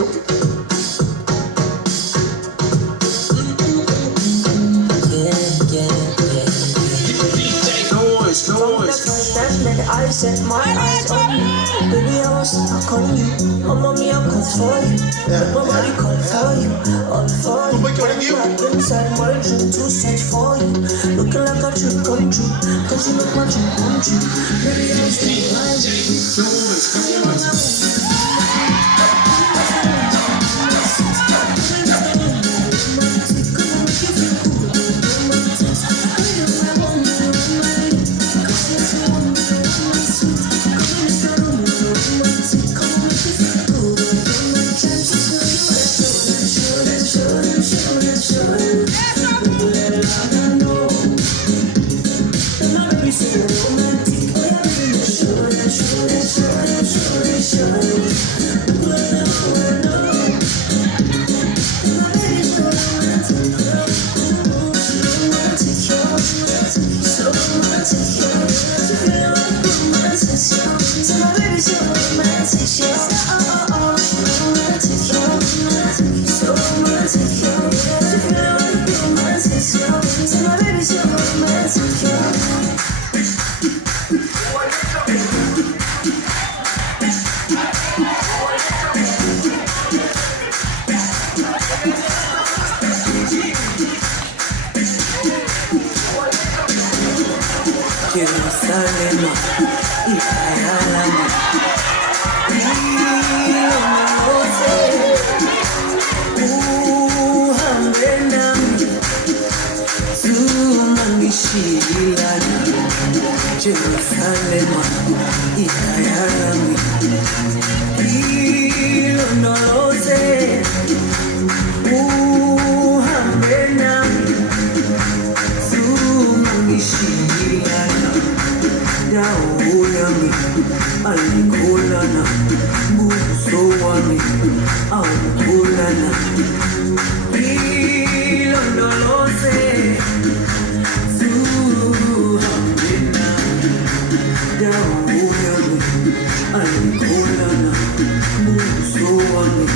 I set my eyes on you. Baby, I was stuck on you. Oh, mommy, I'll come for you. Let my body come for you. All for you. Back inside my dream to search for you. Looking like a trip come true. Cause you look my dream come true. Baby, I was stuck on you. Jerusalem, Ikayalami, uhambe nami, zungangishilana. Jerusalem, Ikayalami, ilondoloze, uhambe nami, zungangishilana. Dawo yami alikholana, buso wami awukholana. Ilondoloze, zuhambe nami. Dawo yami alikholana, buso wami